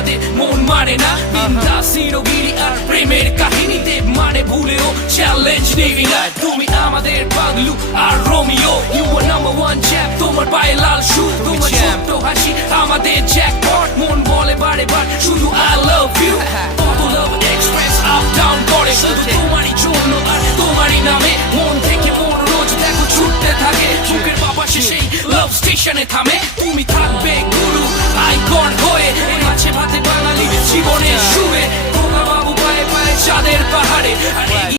আমাদের মন মানে না বিন্দাস হিরোগিরি আর প্রেমের কাহিনীতে মানে ভুলেও চ্যালেঞ্জ নেবি না তুমি আমাদের পাগলু আর Romeo you are number one champ তোমার পায়ে লাল শু তোমার ছোট্ট হাসি আমাদের জ্যাকপট মন বলে বারে বার শুধু আই লাভ ইউ অত লাভ এক্সপ্রেস আপ ডাউন করে শুধু তোমারই জন্য আর তোমারই নামে মন থেকে মন রোজ দেখো ছুটতে থাকে বুকের বাবা সেই লাভ স্টেশনে থামে তুমি থাকবে